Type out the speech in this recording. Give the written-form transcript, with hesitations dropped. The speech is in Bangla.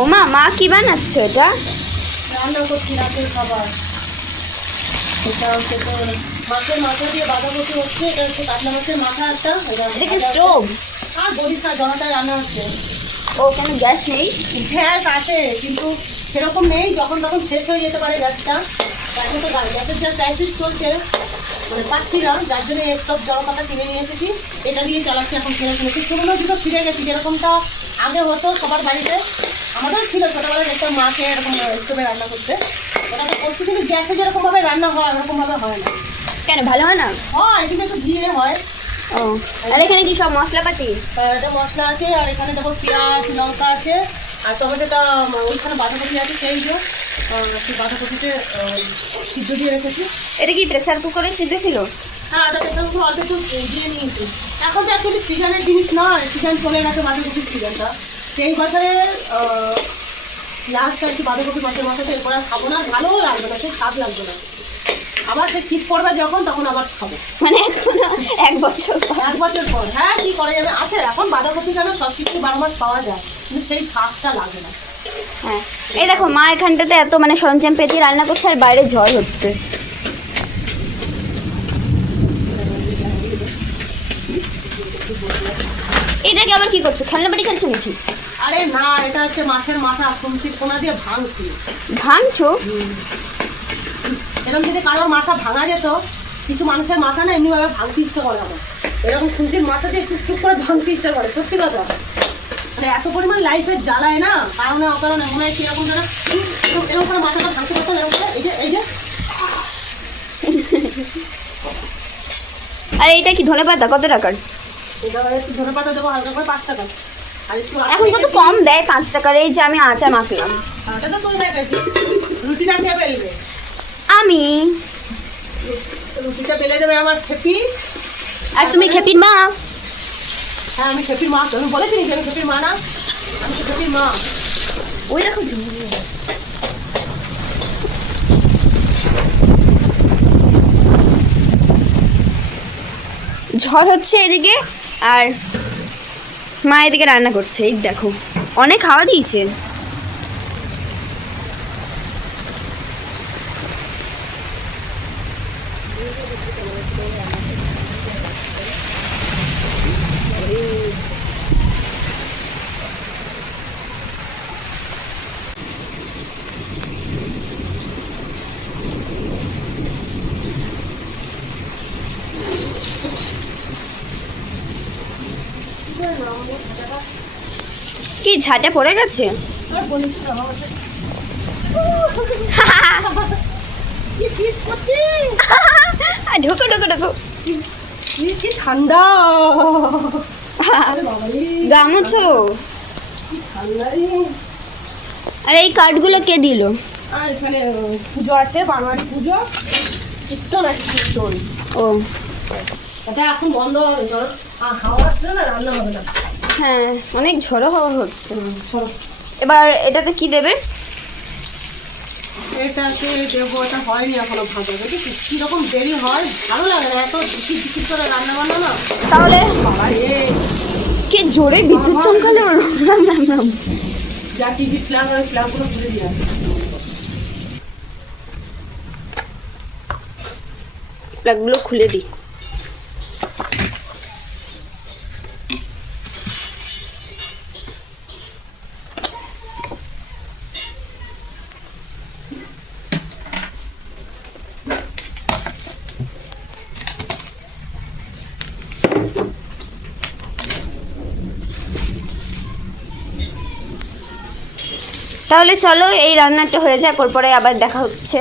ও মা, মা কি বানাচ্ছে এটা? রান্না করছি রাতের খাবার। এটা হচ্ছে তো মাছের মাথা দিয়ে বাঁধাকপি হচ্ছে, এটা হচ্ছে কাতলা মাছের মাথা একটা, এটা কি স্টোভ? আর বরিশাল জনতায় রান্না হচ্ছে। ও কেন গ্যাস নেই? গ্যাস আছে কিন্তু সেরকম নেই, যখন তখন শেষ হয়ে যেতে পারে গ্যাসটা। এখন তো গ্যাসের যা ক্রাইসিস চলছে, মানে পাচ্ছি না, যার জন্য স্টোভ জলপাতা কিনে নিয়ে এসেছি, এটা দিয়ে চালাচ্ছি এখন। কিনে কিনেছি পুরোনো দিকেও ফিরে গেছি, যেরকমটা আগে হতো সবার বাড়িতে। আমাদের ছিল ছোটোবেলায় দেখতাম মাকে এরকম স্টোভে রান্না করতে, ওটা তো করছি, কিন্তু গ্যাসে যেরকমভাবে রান্না হয় ওরকমভাবে হয় না। কেন, ভালো হয় না? হয় কিন্তু একটু ধীরে হয়। ও, আর এখানে কি সব মশলাপাতি? এটা মশলা আছে, আর এখানে দেখো পেঁয়াজ লঙ্কা আছে, আর টমেটোটা ওইখানে বাঁধাকপি আছে, সেই যে সেই বাঁধাকপিতে সিদ্ধ দিয়ে রেখেছি। এটা কি প্রেসার কুকারে সিদ্ধ ছিল? হ্যাঁ, এটা প্রেসার কুকার অল্প একটু দিয়ে নিয়েছি। এখন তো অ্যাকচুয়ালি সিজনের জিনিস নয়, সিজন চলে গেছে বাঁধাকপির সিজনটা। সেই বছরের লাস্ট আর কি বাঁধাকপি মাছের মাথাটা, এরপর আর খাবো না, ভালোও লাগবে না, সেই স্বাদ লাগবে না। আবার সে শীত পড়বে যখন, তখন আবার খাবো। মানে এখনো 1 বছর পর? 1 বছর পর, হ্যাঁ, কি করা যাবে। আছে এখন বাঁধাকপি কেন সব কিছু 12 মাস পাওয়া যায়, কিন্তু সেই স্বাদটা লাগে না। হ্যাঁ, এই দেখো মা এখানটাতে এত মানে সরঞ্জাম পেতে রান্না করছে, আর বাইরে ঝড় হচ্ছে। এটাকে আবার কি করছো, খেলনা বাড়ি খেলছো নাকি? আরে না, এটা হচ্ছে মাছের মাথা, খুন্তির কোনা দিয়ে ভাঙছি। ভাঙছো? এরকম যদি কারোর মাথা ভাঙা যেত, কিছু মানুষের মাথা না এমনিভাবে ভাঙতে ইচ্ছে করে আমার, এরকম খুন্তির মাথা দিয়ে টুকটুক করে ভাঙতে ইচ্ছে করে, সত্যি কথা। মানে এত পরিমাণ লাইফের জ্বালায় না, কারণে অকারণে মনে হয় কিরকম যেন এরকম করে মাথাটা ভাঙতে পারতাম, এরকম করে এই যে আর এইটা কি ধনেপাতা? কত টাকার? এটা একটু ধনে পাতা দেবো হালকা করে, 5 টাকা। আর একটু এখন কত কম দেয়, 5 টাকার। এই যে আমি আটা মাখলাম। আটা তো তুই দেখেছি, রুটিটা কে বেলবে? আমি। রুটিটা বেলে দেবে আমার খেপি। আর তুমি খেপির মা? হ্যাঁ, আমি খেপির মা। তুমি বলেছি নাকি আমি খেপির মা না? আমি তো খেপির মা। ওই দেখো ঝড় হচ্ছে এদিকে, আর মা এদিকে রান্না করছে। এই দেখো, অনেক হাওয়া দিয়েছে। কি ঝাঁটা পড়ে গেছে? আর বলিস না, কি শীত করছে। ঢোকো ঢোকো ঢোকো। কি ঠান্ডা। গামুছো? কি ঠান্ডা রে। আর এই কাঠগুলো কে দিল? আর এখানে পুজো আছে, বাঙালি পুজো, কীর্তন আছে, কীর্তন। ও, এটা এখন বন্ধ হবে, ধর হাওয়া আসলে না, রান্না হবে না। হ্যাঁ, অনেক ঝড়ো হাওয়া হচ্ছে। সরো। এবার এটাতে কি দেবে? এটাকে দেবো, এটা হয়নি এখনো ভাজা, বুঝেছিস কীরকম দেরি হয়, ভালো লাগে না এত ঝিকির ঝিকির করে রান্না বান্না না। তাহলে বাবা রে, কি জোরে বিদ্যুৎ চমকালো! রাম রাম রাম। যা টিভি ফ্ল্যাগ, ওই ফ্ল্যাগগুলো ঘুরে দিয়ে আসে। প্লাগগুলো খুলে দিই। তাহলে চলো, এই রান্নাটা হয়ে যাক, পরে আবার দেখা হচ্ছে।